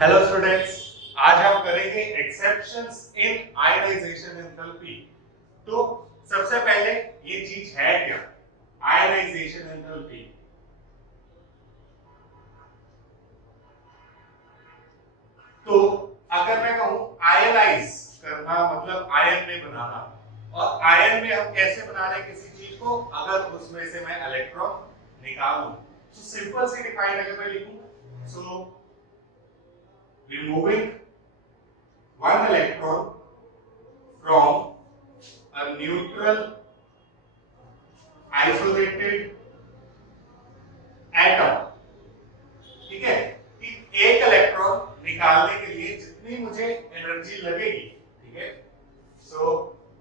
Hello students, आज हम करेंगे एक्सेप्शंस इन आयनाइजेशन एंथैल्पी। तो सबसे पहले ये चीज है क्या आयनाइजेशन एंथैल्पी? तो अगर मैं कहूं आयनाइज करना मतलब आयन में बनाना, और आयन में हम कैसे बना रहे हैं किसी चीज को, अगर उसमें से मैं इलेक्ट्रॉन निकाल लूं तो सिंपल सी डिफाइन अगर मैं लिखूं, सो removing one electron from a neutral isolated atom। ठीक है, कि एक इलेक्ट्रॉन निकालने के लिए जितनी मुझे एनर्जी लगेगी, ठीक है, so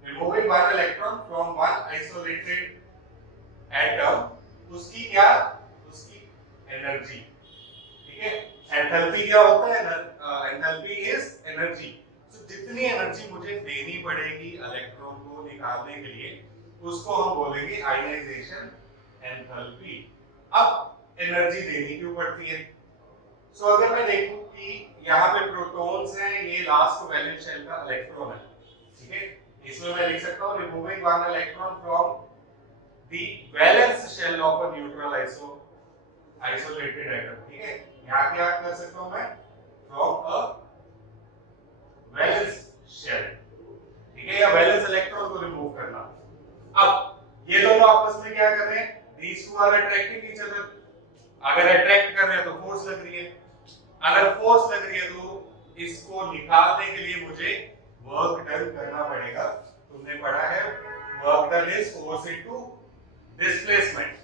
removing one electron from one isolated atom, उसकी क्या, उसकी एनर्जी। ठीक है, एंथैल्पी क्या होता है? Enthalpy is energy. तो जितनी एनर्जी मुझे देनी पड़ेगी इलेक्ट्रॉन को निकालने के लिए, उसको हम बोलेंगे आयनाइजेशन एंथैल्पी। अब एनर्जी देनी क्यों पड़ती है? सो अगर मैं देखूं कि यहाँ पे प्रोटॉन्स हैं, ये लास्ट वैलेंस शेल का इलेक्ट्रॉन है, ठीक है, इसमें मैं लिख सकता हूँ removing one electron from the valence shell of a neutral isolated atom. ठीक है, यहाँ क्या कर सकता हूँ मैं, फ्रॉम अ वैलेंस शेल, ठीक है, या वैलेंस इलेक्ट्रॉन को रिमूव करना। अब ये दोनों आपस में क्या कर रहे हैं? these two are attracting each other। अगर अट्रैक्ट कर रहे हैं तो फोर्स लग रही है, अगर फोर्स लग रही है तो इसको निकालने के लिए मुझे वर्क डन करना पड़ेगा। तुमने पढ़ा है work done is force into displacement.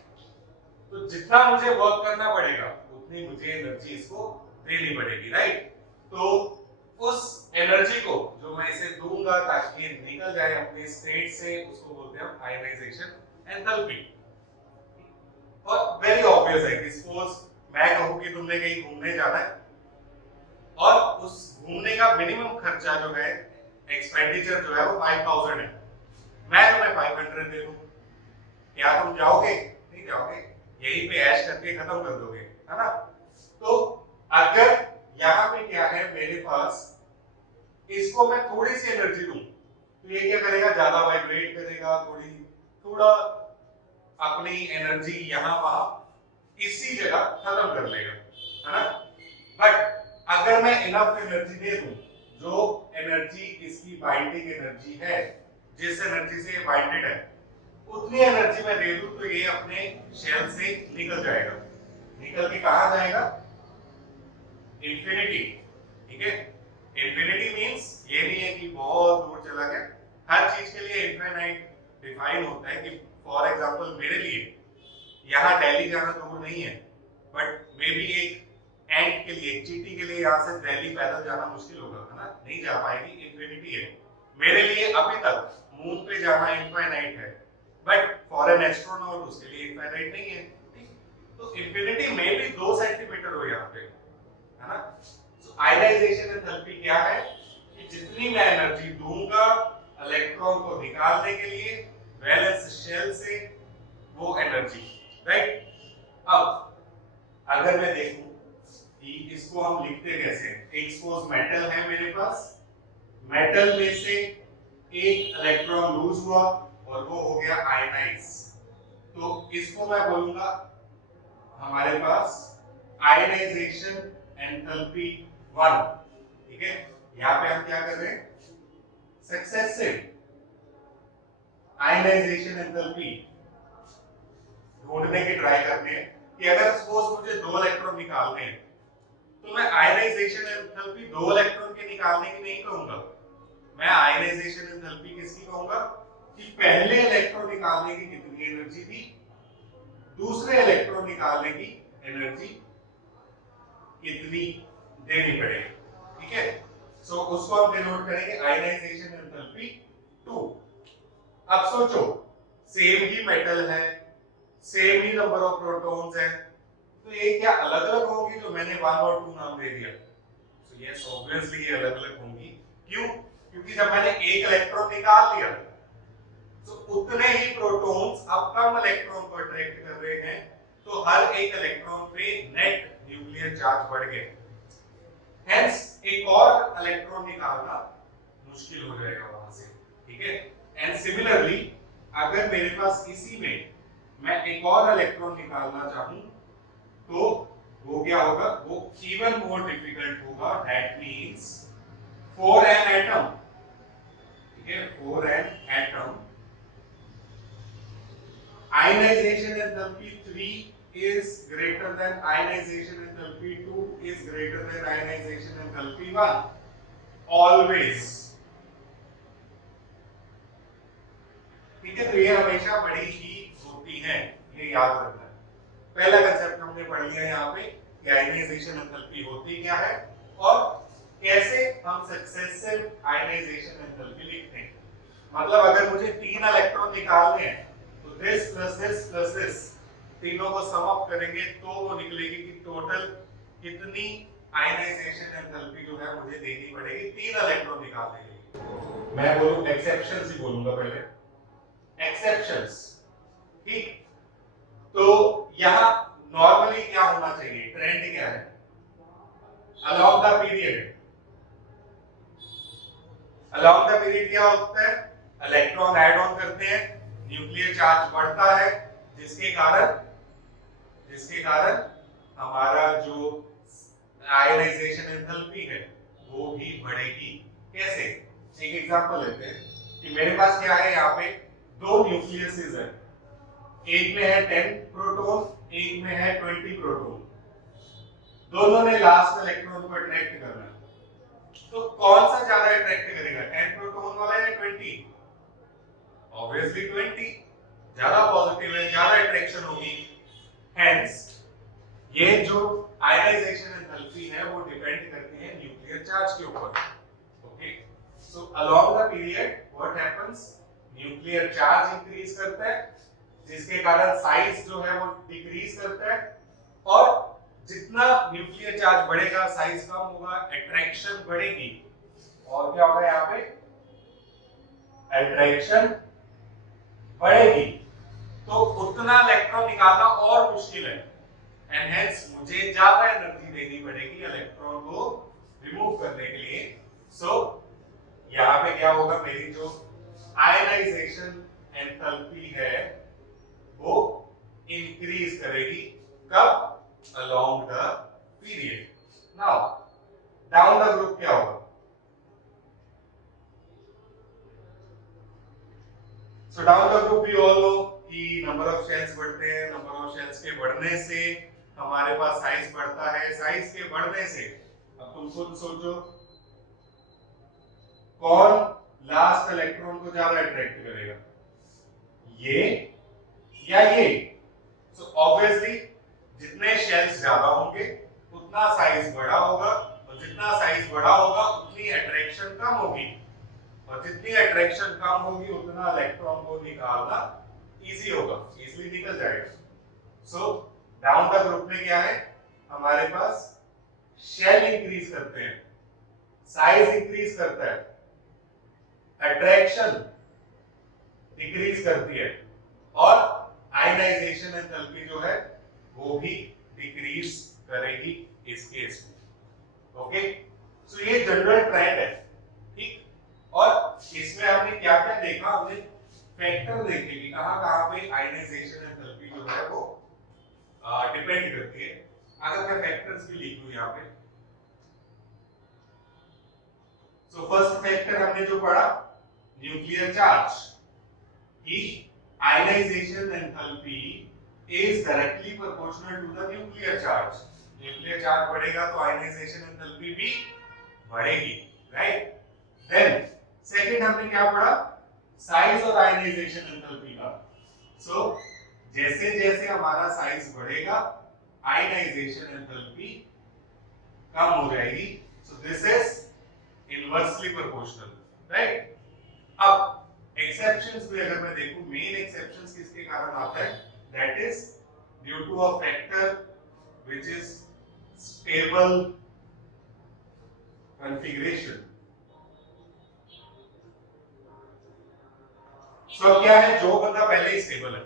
तो जितना मुझे वर्क करना पड़ेगा उतनी मुझे एनर्जी इसको देनी पड़ेगी, राइट? तो उस एनर्जी को जो मैं इसे दूंगा ताकि निकल जाए अपने स्टेट से, उसको बोलते हैं आयनाइजेशन एंथैल्पी। और वेरी ऑब्वियस है कि सपोज मैं कहूं कि तुमने कहीं घूमने जाना है और उस घूमने का मिनिमम खर्चा जो है, एक्सपेंडिचर जो है वो 5000 है, मैं तुम्हें 500 दे दूं, क्या तुम जाओगे? नहीं जाओगे, यहीं पे ऐश करके खत्म कर दोगे, है ना? तो अगर यहाँ पे क्या है मेरे पास, इसको मैं थोड़ी सी एनर्जी दूं तो ये क्या करेगा? ज्यादा वाइब्रेट करेगा, थोड़ा अपनी एनर्जी यहाँ वहां इसी जगह खत्म कर लेगा, है ना? बट अगर मैं इनफ एनर्जी दे दूं, जो एनर्जी इसकी बाइंडिंग एनर्जी है, जिस एनर्जी से ये बाइंडेड है, उतनी एनर्जी मैं दे दूं तो ये अपने शेल से निकल जाएगा। निकल के कहां जाएगा? इंफिनिटी। ठीक है, इंफिनिटी मींस ये नहीं है कि बहुत दूर चला गया, हर चीज के लिए इनफाइनाइट डिफाइन होता है। कि फॉर एग्जांपल मेरे लिए यहाँ दिल्ली जाना दूर नहीं है, बट मे बी एक एंट के लिए, एक चींटी के लिए यहाँ से दिल्ली पैदल जाना मुश्किल होगा, है ना? नहीं जा पाएगी, इंफिनिटी है। मेरे लिए अभी तक मून पे जाना इनफाइनाइट है, बट फॉर एन एस्ट्रोनॉट उसके लिए इनफाइनाइट नहीं है। तो इंफिनिटी में भी 2 सेंटीमीटर हो यहाँ पे, है ना? सो आयनाइजेशन एंथैल्पी क्या है कि जितनी मैं एनर्जी दूंगा इलेक्ट्रॉन को निकालने के लिए वैलेंस शेल से, वो एनर्जी, राइट? अब अगर मैं देखूं कि इसको हम लिखते कैसे हैं, एक्सपोज मेटल है मेरे पास, मेटल में से एक इलेक्ट्रॉन लूज हुआ और वो हो गया आयनाइज, तो इसको मैं बोलूंगा हमारे पास आयनाइजेशन एंथैल्पी 1। ठीक है, यहां पे हम क्या कर रहे हैं? सक्सेसिव आयनाइजेशन एंथैल्पी ढूंढने की ट्राई करते हैं कि अगर सपोज मुझे 2 इलेक्ट्रॉन निकालने हैं तो मैं आयनाइजेशन एंथैल्पी 2 इलेक्ट्रॉन के निकालने की नहीं कहूंगा, मैं आयनाइजेशन एंथैल्पी किसकी कहूंगा कि पहले इलेक्ट्रॉन निकालने की कितनी एनर्जी थी, दूसरे इलेक्ट्रॉन निकालने की एनर्जी कितनी देनी पड़ेगी। ठीक है, सो उसको हम डिनोट करेंगे आयनाइजेशन एंथैल्पी 2। अब सोचो, सेम ही मेटल है, same he number of protons है, तो ये क्या अलग अलग होंगी? जो मैंने 1 और 2 नाम दे दिया, तो यस ऑब्वियसली ये अलग अलग होंगी। क्यों? क्योंकि जब मैंने एक इलेक्ट्रॉन निकाल लिया तो उतने ही प्रोटॉन्स अब कम इलेक्ट्रॉन को अट्रैक्ट कर रहे हैं, तो हर एक इलेक्ट्रॉन पे नेट न्यूक्लियर चार्ज बढ़ गया। हेंस एक और इलेक्ट्रॉन निकालना मुश्किल हो जाएगा वहां से, ठीक है। एंड सिमिलरली अगर मेरे पास इसी में मैं एक और इलेक्ट्रॉन निकालना चाहूं तो वो क्या होगा, वो इवन मोर डिफिकल्ट होगा। That means for an atom, ठीक है, for an atom ionization enthalpy 3 is greater than ionization enthalpy 2 is greater than ionization enthalpy 1 always, ठीक है। तो ये हमेशा बड़ी ही होती है, ये याद रखना है। पहला कंसेप्ट हमने पढ़ लिया यहाँ पे कि आयनाइजेशन एंथैल्पी होती क्या है और कैसे हम सक्सेसिव आयनाइजेशन एंथैल्पी लिखते हैं। मतलब अगर मुझे 3 इलेक्ट्रॉन निकालने हैं तो दिस प्लस दिस तीनों को सम अप करेंगे तो वो निकलेगी कि टोटल कितनी आयनाइजेशन एंथैल्पी जो है मुझे देनी पड़ेगी 3 इलेक्ट्रॉन निकालने के लिए। मैं बोलूं एक्सेप्शंस ही बोलूंगा पहले, एक्सेप्शंस, ठीक। तो यहां नॉर्मली क्या होना चाहिए, ट्रेंड क्या है, along the period, along the period क्या होता है, इलेक्ट्रॉन ऐड ऑन करते हैं, न्यूक्लियर चार्ज बढ़ता है जिसके कारण हमारा जो आयनाइजेशन एंथैल्पी है वो भी बढ़ेगी। कैसे, एक एग्जांपल लेते हैं कि मेरे पास क्या है, यहाँ पे 2 न्यूक्लियसेस है, एक में है 10 प्रोटॉन, एक में है 20 प्रोटॉन, दोनों ने लास्ट इलेक्ट्रॉन को अट्रैक्ट करना है। तो कौन सा ज्यादा अट्रैक्ट करेगा, 10 प्रोटॉन वाला या 20? ऑब्वियसली 20 ज्यादा पॉजिटिव है, ज्यादा अट्रैक्शन होगी। हेंस ये जो आयनाइजेशन एंथैल्पी है वो डिपेंड करती है न्यूक्लियर चार्ज के ऊपर। Okay, so along the period what happens, nuclear charge increase करता है जिसके कारण साइज जो है वो डिक्रीज करता है, और जितना न्यूक्लियर चार्ज बढ़ेगा साइज कम होगा, अट्रैक्शन बढ़ेगी, और क्या होगा यहाँ पे, अट्रैक्शन बढ़ेगी तो उतना इलेक्ट्रॉन निकालना और मुश्किल है, एंड हेंस मुझे ज्यादा एनर्जी देनी पड़ेगी इलेक्ट्रॉन को रिमूव करने के लिए। सो यहाँ पे क्या होगा, मेरी जो आयनाइजेशन एंथैल्पी है वो इंक्रीज करेगी, कब, along the period. Now down the group क्या होगा, so down the group we all know कि नंबर ऑफ शेल्स बढ़ते हैं, नंबर ऑफ शेल्स के बढ़ने से हमारे पास साइज बढ़ता है, साइज के बढ़ने से अब तुम खुद सोचो कौन लास्ट इलेक्ट्रॉन को ज्यादा अट्रैक्ट करेगा, ये या ये। सो ऑब्वियसली जितने शेल्स ज्यादा होंगे उतना साइज बड़ा होगा, और जितना साइज बड़ा होगा उतनी अट्रैक्शन कम होगी, और जितनी अट्रैक्शन कम होगी उतना इलेक्ट्रॉन को निकालना इजी होगा, इजीली निकल जाएगा। सो डाउन द ग्रुप में क्या है, हमारे पास शेल इंक्रीज करते हैं, साइज इंक्रीज करता है, अट्रैक्शन डिक्रीज करती है, और आयनाइजेशन एंथैल्पी जो है वो भी डिक्रीज करेगी इस केस में। ओके, सो ये जनरल ट्रेंड है, ठीक। और इसमें हमने क्या क्या देखा, हमने फैक्टर देखे कि कहां पे आयनाइजेशन एंथैल्पी जो है वो डिपेंड करती है। अगर मैं फैक्टर्स भी लिख लूं यहाँ पे, सो फर्स्ट फैक्टर हमने जो पढ़ा, न्यूक्लियर चार्ज, कि ionization enthalpy is directly proportional to the nuclear charge. Nuclear charge बढ़ेगा तो आयनाइजेशन एंथैल्पी भी बढ़ेगी, राइट। देन सेकंड हमने क्या पढ़ा, साइज और आयनाइजेशन एंथैल्पी का। सो जैसे जैसे हमारा साइज बढ़ेगा आयनाइजेशन एंथैल्पी कम हो जाएगी। So this is inversely proportional, right. अब एक्सेप्शंस भी अगर मैं देखूं, मेन एक्सेप्शंस किसके कारण आता है, that is due to a factor which is stable configuration. So क्या है, जो बंदा पहले ही स्टेबल है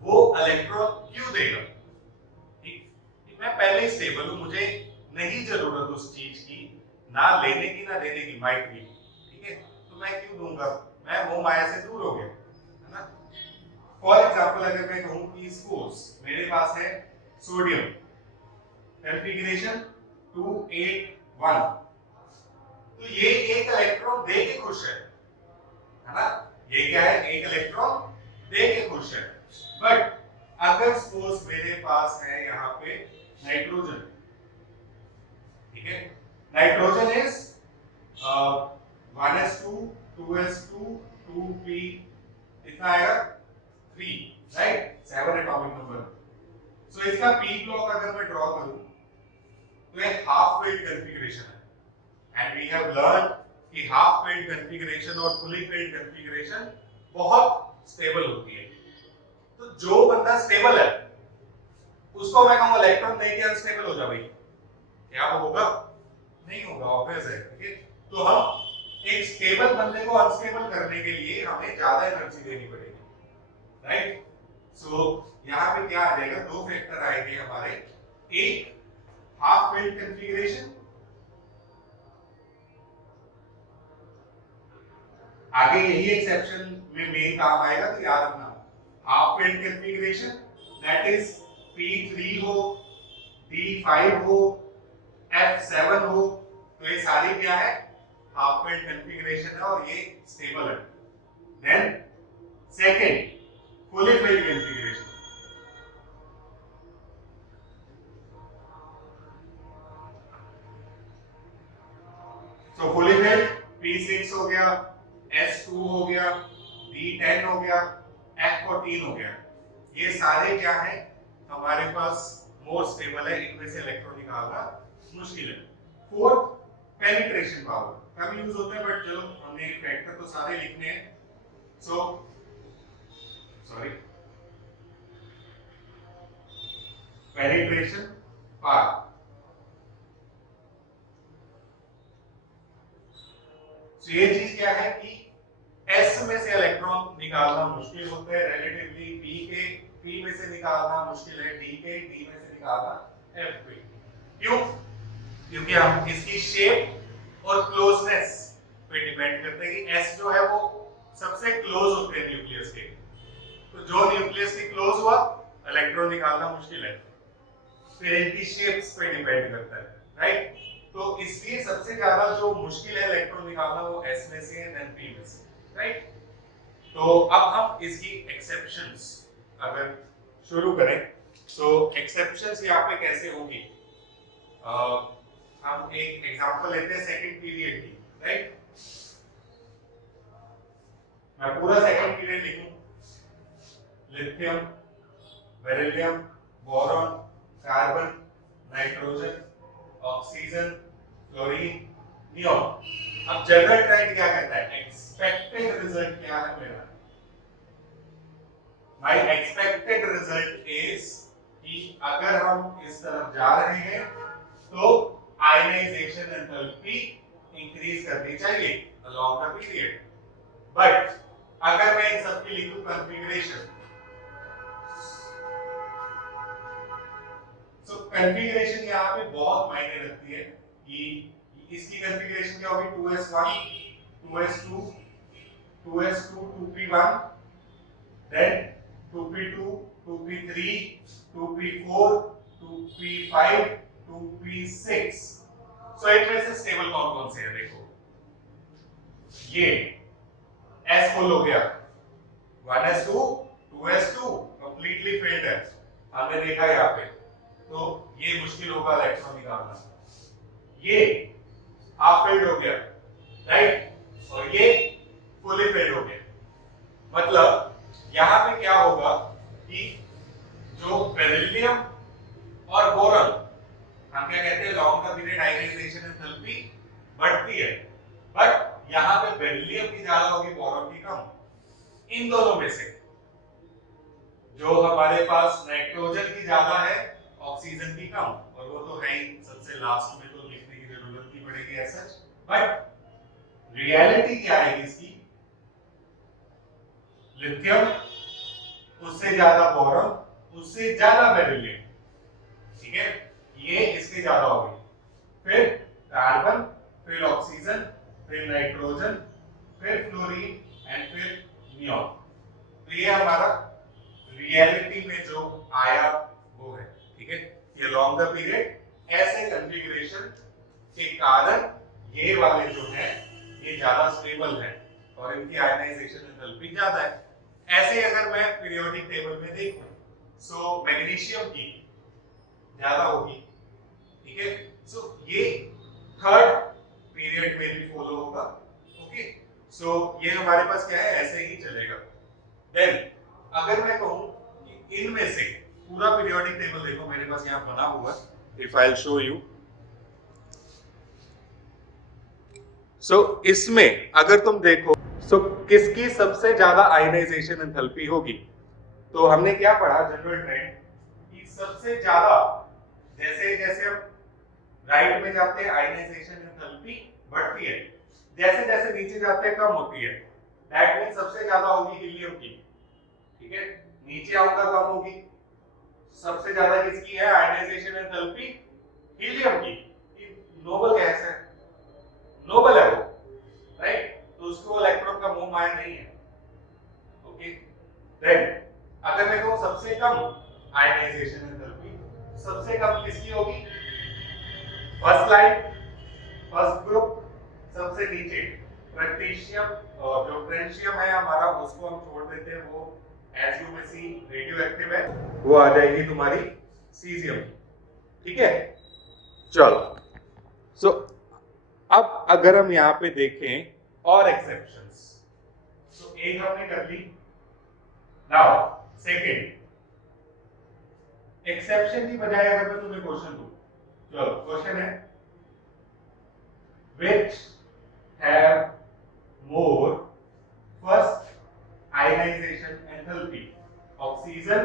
वो इलेक्ट्रॉन क्यों देगा, ठीक। मैं पहले ही स्टेबल हूं, मुझे नहीं जरूरत उस चीज की, ना लेने की ना देने की, माइट भी, ठीक है, तो मैं क्यों दूंगा, मैं मोह माया से दूर हो गया, है ना। फॉर एग्जाम्पल अगर मैं कहूं कि सपोज मेरे पास है सोडियम कॉन्फ़िगरेशन 281, तो ये एक इलेक्ट्रॉन दे के खुश है ना, ये क्या है, एक इलेक्ट्रॉन दे के खुश है। बट अगर सपोज मेरे पास है यहाँ पे नाइट्रोजन, ठीक है, nitrogen is 1s2 2s2 2p, इतना आएगा 3, राइट, 7 एटॉमिक नंबर। सो इसका p ब्लॉक अगर मैं ड्रॉ करूं तो ये हाफ फिल्ड कॉन्फ़िगरेशन है, एंड वी हैव लर्न कि हाफ फिल्ड कॉन्फ़िगरेशन और फुली फिल्ड कॉन्फ़िगरेशन बहुत स्टेबल होती है। तो जो बंदा स्टेबल है उसको मैं कहूंगा इलेक्ट्रॉन दे के अनस्टेबल हो जा भाई, क्या वो होगा, नहीं होगा, ऑब्वियस है, ठीक है। तो हम एक स्टेबल बंदे को अनस्टेबल करने के लिए हमें ज्यादा एनर्जी देनी पड़ेगी, राइट। सो यहाँ पे क्या आ जाएगा, दो फैक्टर आएंगे हमारे, एक हाफ फिल्ड कॉन्फ़िगरेशन, आगे यही एक्सेप्शन में मेन काम आएगा, तो याद रखना, half filled configuration that is P3 हो, D5 हो, F7 हो, तो ये सारी क्या है, हाफ फिल्ड कॉन्फ़िगरेशन है और ये स्टेबल है। Then second fully filled configuration, तो फुली फिल्ड P6 हो गया, S2 हो गया, D10 हो गया, F14 हो गया, ये सारे क्या है हमारे पास मोर स्टेबल है, इनमें से इलेक्ट्रॉन निकालना मुश्किल है। फोर्थ पेनिट्रेशन पावर, कम यूज होता है बट चलो हमने फैक्टर तो सारे लिखने हैं। सो सॉरी, पेनिट्रेशन पावर, तो ये चीज क्या है कि S में से इलेक्ट्रॉन निकालना मुश्किल होता है रिलेटिवली, P में से निकालना मुश्किल है, D में से निकालना F पे। क्यों? क्योंकि हम इसकी शेप और क्लोजनेस पे डिपेंड करते हैं कि S जो है वो सबसे क्लोज होते हैं न्यूक्लियस के, तो जो न्यूक्लियस के क्लोज हुआ इलेक्ट्रॉन निकालना मुश्किल है, फिर इनकी शेप्स पे डिपेंड करता है, राइट। तो इसलिए सबसे ज्यादा जो मुश्किल है इलेक्ट्रॉन निकालना वो S में से है, देन P में से, राइट। तो अब हम इसकी एक्सेप्शंस अगर शुरू करें, तो एक्सेप्शंस यहाँ पे कैसे होंगी, हम एक एग्जांपल लेते हैं सेकंड पीरियड की, राइट। मैं पूरा सेकंड पीरियड लिखूं, lithium, beryllium, boron, carbon, nitrogen, oxygen, chlorine, neon. अब जनरल ट्रेंड क्या कहता है, एक्सपेक्टेड रिजल्ट क्या है मेरा, माय एक्सपेक्टेड रिजल्ट इज कि अगर हम इस तरफ जा रहे हैं तो आयनाइजेशन एंथैल्पी इंक्रीज करनी चाहिए अलोंग द पीरियड। बट अगर मैं इन सब की लिखूं कॉन्फ़िगरेशन, तो कॉन्फ़िगरेशन यहाँ पे बहुत मायने रखती है कि इसकी कॉन्फ़िगरेशन क्या होगी, 2s1 2s2 2s2 2p1, then 2p2 2p3 2p4 2p5 2p6। सो इनमें से स्टेबल कौन कौन से हैं, देखो ये S फुल हो गया, 1s2 2s2 कंप्लीटली फिल्ड है, हमने देखा यहाँ पे, तो ये मुश्किल होगा इलेक्ट्रॉन निकालना। ये हाफ फिल्ड हो गया, राइट, और ये फुली फिल्ड हो गया। मतलब यहाँ पे क्या होगा कि जो बेरिलियम और बोरॉन, हम क्या कहते हैं, long the period ionization enthalpy बढ़ती है, बट यहाँ पे बेरिलियम की ज्यादा होगी, बोरॉन की कम। इन दोनों में से जो हमारे पास नाइट्रोजन की ज्यादा है, ऑक्सीजन की कम, और वो तो है ही सबसे लास्ट में, तो लिखने की जरूरत नहीं पड़ेगी एज सच। बट रियलिटी क्या है इसकी, लिथियम उससे ज्यादा बोरॉन उससे ज्यादा बेरिलियम, ठीक है, ये इसके ज्यादा होगी। कार्बन, फिर ऑक्सीजन, फिर नाइट्रोजन, फिर फ्लोरीन एंड फिर नियोन। तो ये हमारा रियलिटी में जो आया वो है, ठीक है। ये लॉन्ग द पीरियड ऐसे कॉन्फ़िगरेशन के कारण ये वाले जो है ये ज्यादा स्टेबल है और इनकी आयनाइजेशन एंथैल्पी ज्यादा है। ऐसे अगर मैं पीरियोडिक टेबल में देखूं सो मैग्नीशियम की ज्यादा होगी, ठीक है। सो ये थर्ड पीरियड में भी फॉलो होगा, ओके। सो ये हमारे पास क्या है, ऐसे ही चलेगा। देन अगर मैं कहूं कि इनमें से पूरा पीरियोडिक टेबल देखो मेरे पास यहां बना हुआ है, if I will show you. So इसमें अगर तुम देखो सो किसकी सबसे ज्यादा आयनाइजेशन एंथैल्पी होगी, तो हमने क्या पढ़ा जनरल ट्रेंड कि सबसे ज्यादा जैसे जैसे हम राइट में जाते हैं आयनाइजेशन एंथैल्पी बढ़ती है, जैसे जैसे नीचे जाते हैं कम होती है। दैट मींस सबसे ज्यादा होगी हीलियम की, ठीक है। नीचे आऊंगा कम होगी। सबसे ज्यादा किसकी है आयनाइजेशन एंथैल्पी? हीलियम की। नोबल गैस है, नोबल है वो, राइट। तो उसको इलेक्ट्रॉन का मोह माया नहीं है, ओके। देन अगर मैं कहूं सबसे कम आयनाइजेशन एंथैल्पी, सबसे कम किसकी होगी? फर्स्ट लाइन, फर्स्ट ग्रुप, सबसे नीचे ट्रिटिशियम, और जो ट्रेंशियम है हमारा उसको हम छोड़ देते हैं, वो एज यू में सी रेडियो एक्टिव है, वो आ जाएगी तुम्हारी सीजियम, ठीक है। चलो सो अब अगर हम यहाँ पे देखें और एक्सेप्शंस, तो एक हमने कर ली। नाउ सेकंड एक्सेप्शन की बजाय अगर मैं तुम्हें क्वेश्चन दूं, चलो क्वेश्चन है which have more first ionization enthalpy, oxygen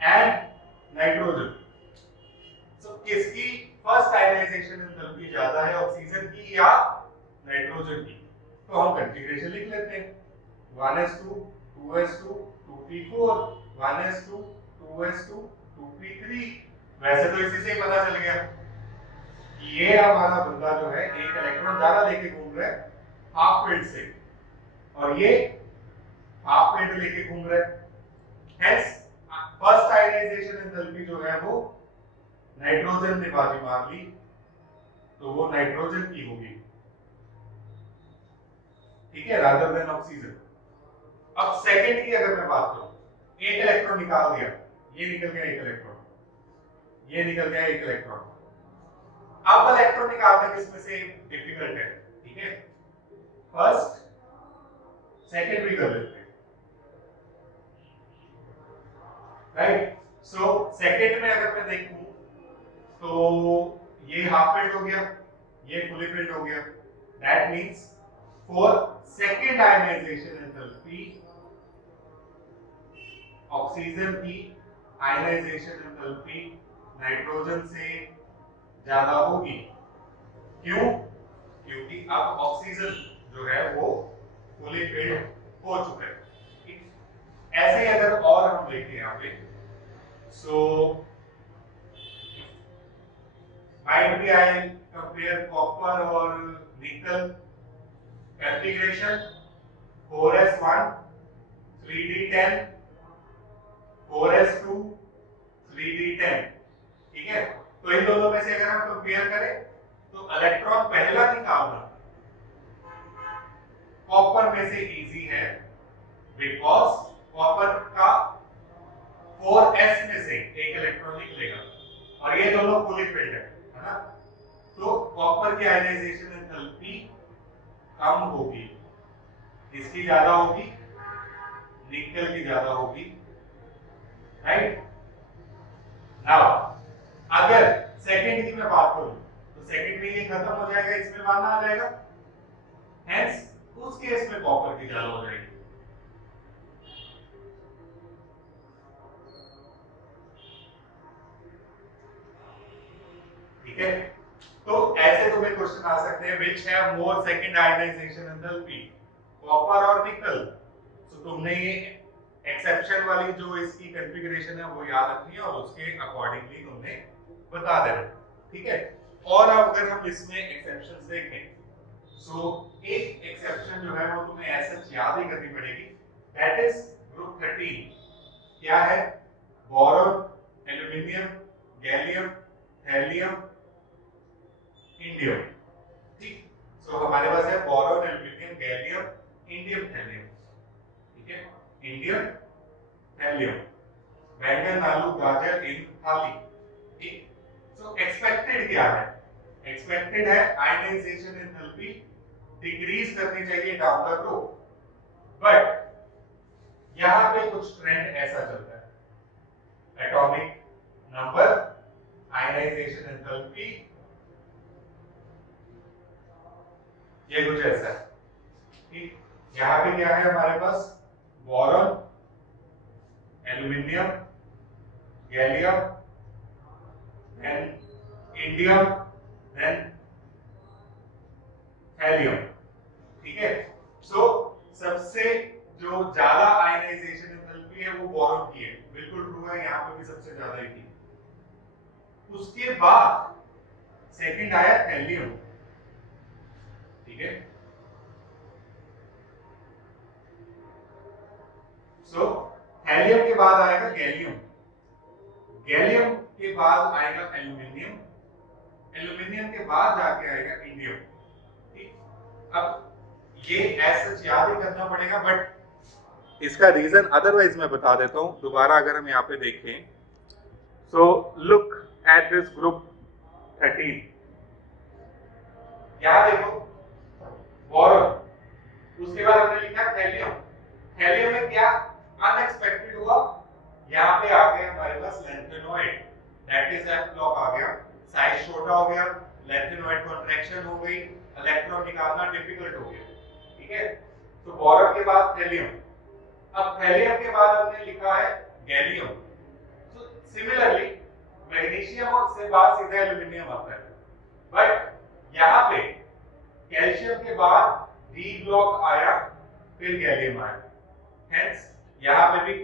and nitrogen। so किसकी फर्स्ट आयनाइजेशन एंथैल्पी ज्यादा है, ऑक्सीजन की या नाइट्रोजन की? तो हम कॉन्फ़िगरेशन लिख लेते हैं, 1s2 2s2 2p4 1s2 2s2 2p3। वैसे तो इसी से ही पता चल गया ये हमारा बंदा जो है एक इलेक्ट्रॉन ज्यादा लेके घूम रहा है हाफ फील्ड से, और ये हाफ फील्ड लेके घूम रहा है। हेंस फर्स्ट आयनाइजेशन एंथैल्पी जो है वो नाइट्रोजन ने बाजी मार ली, तो वो नाइट्रोजन की होगी, ठीक है, रादर देन ऑक्सीजन। अब सेकंड की अगर मैं बात करूं, एक इलेक्ट्रॉन निकाल दिया, ये निकल गया एक इलेक्ट्रॉन, ये निकल गया एक इलेक्ट्रॉन। अब इलेक्ट्रॉन निकालना किसमें से डिफिकल्ट है, ठीक है। फर्स्ट सेकंड भी कर लेते हैं, राइट। सो सेकंड में अगर मैं देखूं तो ये हाफ फिल्ड हो गया, ये फुली फिल्ड हो गया। That means for second ionization enthalpy oxygen की आयनाइजेशन एंथैल्पी नाइट्रोजन से ज्यादा होगी। क्यों? क्योंकि अब ऑक्सीजन जो है वो फुली फिल्ड हो चुका है। ऐसे ही अगर और हम देखें यहाँ पे, सो might be I compare copper और nickel configuration 4s1 3d10 4s2 3d10, ठीक है। तो इन दोनों में से अगर हम कंपेयर करें तो इलेक्ट्रॉन पहला निकालना कॉपर में से इजी है, बिकॉज कॉपर का 4s में से एक इलेक्ट्रॉन निकलेगा और ये दोनों फुली फिल्ड है ना। तो कॉपर की आयनाइजेशन एंथैल्पी कम होगी, किसकी ज्यादा होगी? निकल की ज्यादा होगी, राइट। नाउ अगर सेकंड की मैं बात करूं तो सेकंड में ये खत्म हो जाएगा, इसमें 1 आ जाएगा, हेंस उस केस में कॉपर की ज्यादा हो जाएगी। ठीक है, तो ऐसे तुम्हें क्वेश्चन आ सकते हैं which have more second ionization enthalpy, copper और निकल। तो तुमने ये एक्सेप्शन वाली जो इसकी कॉन्फ़िगरेशन है वो याद रखनी है और उसके अकॉर्डिंगली तुमने बता देना, ठीक है। और अब अगर हम इसमें एक्सेप्शन देखें, सो एक एक्सेप्शन जो है वो तुम्हें ऐसा याद ही करनी पड़ेगी, दैट इज ग्रुप 13 क्या है, boron, aluminium, gallium, helium, indium. ठीक, सो हमारे पास है boron, aluminium, gallium, indium, helium. ठीक है, इंडियम, हेलियम, बैंगन, आलू, गाजर इन थाली। ठीक, सो एक्सपेक्टेड क्या है, एक्सपेक्टेड है आयनाइजेशन एंथैल्पी डिक्रीज करनी चाहिए डाउन द ग्रुप, बट यहां पे कुछ ट्रेंड ऐसा चलता है, एटॉमिक नंबर, आयनाइजेशन एंथैल्पी, ये कुछ ऐसा है। ठीक, यहां पे क्या है हमारे पास, boron, aluminium, gallium, then indium, then helium. ठीक है, सो सबसे जो ज्यादा आयनाइजेशन एंथैल्पी है वो बोरॉन की है, बिल्कुल ट्रू है, यहां पे भी सबसे ज्यादा ही थी। उसके बाद सेकंड आया हेलियम। ठीक है, सो हेलियम के बाद आएगा गैलियम, गैलियम के बाद आएगा एल्यूमिनियम, एल्यूमिनियम के बाद जाके आएगा इंडियम। ठीक, अब ये ऐसा याद ही करना पड़ेगा, बट इसका रीजन अदरवाइज मैं बता देता हूं दोबारा। अगर हम यहाँ पे देखें, so look at this group 13, यहां देखो बोरॉन, उसके बाद हमने लिखा हेलियम, हेलियम में क्या अनएक्सपेक्टेड हुआ, यहाँ पे आ गया हमारे पास lanthanoid, that is F block आ गया, साइज छोटा हो गया, लैंथेनोइड कॉन्ट्रैक्शन हो गई, इलेक्ट्रॉन निकालना डिफिकल्ट हो गया। ठीक है, तो बोरॉन के बाद हेलियम, अब हेलियम के बाद हमने लिखा है गैलियम। तो सिमिलरली मैग्नीशियम और से बाद सीधा एल्यूमिनियम आता है, बट यहाँ पे कैल्शियम के बाद डी ब्लॉक आया, फिर गैलियम आया, हेंस यहाँ पे भी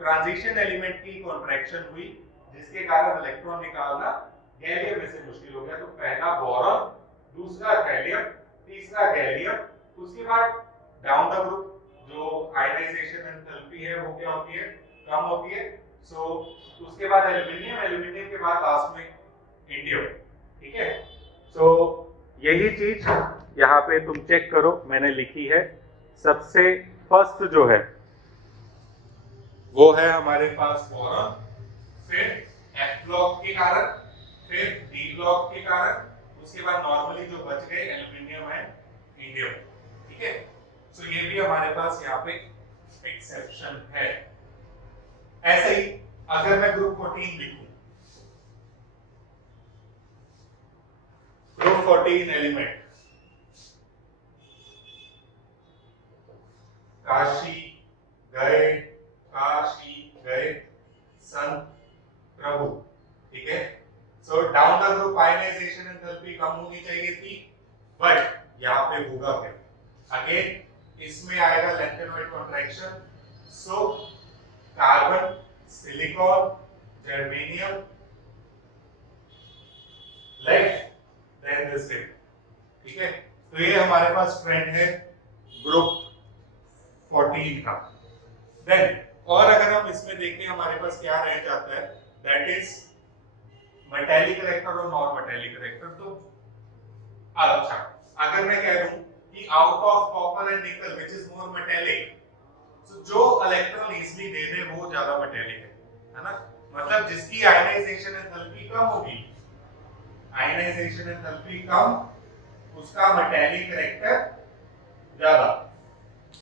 ट्रांजिशन एलिमेंट की कॉन्ट्रैक्शन हुई, जिसके कारण इलेक्ट्रॉन निकालना गैलियम में से मुश्किल हो गया। तो पहला बोरॉन, दूसरा हेलियम, तीसरा गैलियम, उसके बाद डाउन द ग्रुप जो आयनाइजेशन एंथैल्पी है वो क्या होती है, कम होती है। सो उसके बाद एल्यूमिनियम, एल्यूमिनियम के बाद लास्ट में इंडियम। ठीक है, सो यही चीज यहाँ पे तुम चेक करो, मैंने लिखी है। सबसे फर्स्ट जो है वो है हमारे पास बोरॉन, फिर एफ ब्लॉक के कारण, फिर डी ब्लॉक के कारण, उसके बाद नॉर्मली जो बच गए एल्यूमिनियम है, इंडियम। ठीक है, सो ये भी हमारे पास यहाँ पे एक्सेप्शन है। ऐसे ही अगर मैं ग्रुप 14 लिखूं, ग्रुप 14 एलिमेंट काशी गए, काशी गए संत प्रभु। ठीक है, so down the group ionization enthalpy कम होनी चाहिए थी, बट यहाँ पे होगा फिर अगेन इसमें आएगा lanthanoid contraction. So carbon, silicon, germanium, lead, then this thing. ठीक है, तो ये हमारे पास ट्रेंड है ग्रुप 14 का। देन और अगर हम इसमें देखें हमारे पास क्या रह जाता है, दैट इज मेटेलिक करेक्टर और नॉन मेटेलिक करेक्टर। तो अच्छा, अगर मैं कह दूं कि आउट ऑफ कॉपर एंड निकल व्हिच इज मोर मेटेलिक, तो जो इलेक्ट्रॉन इजीली दे दे वो ज्यादा मेटेलिक है ना, मतलब जिसकी आयनाइजेशन एंथैल्पी कम होगी, आयनाइजेशन एंथैल्पी कम, उसका मेटेलिक करेक्टर ज्यादा।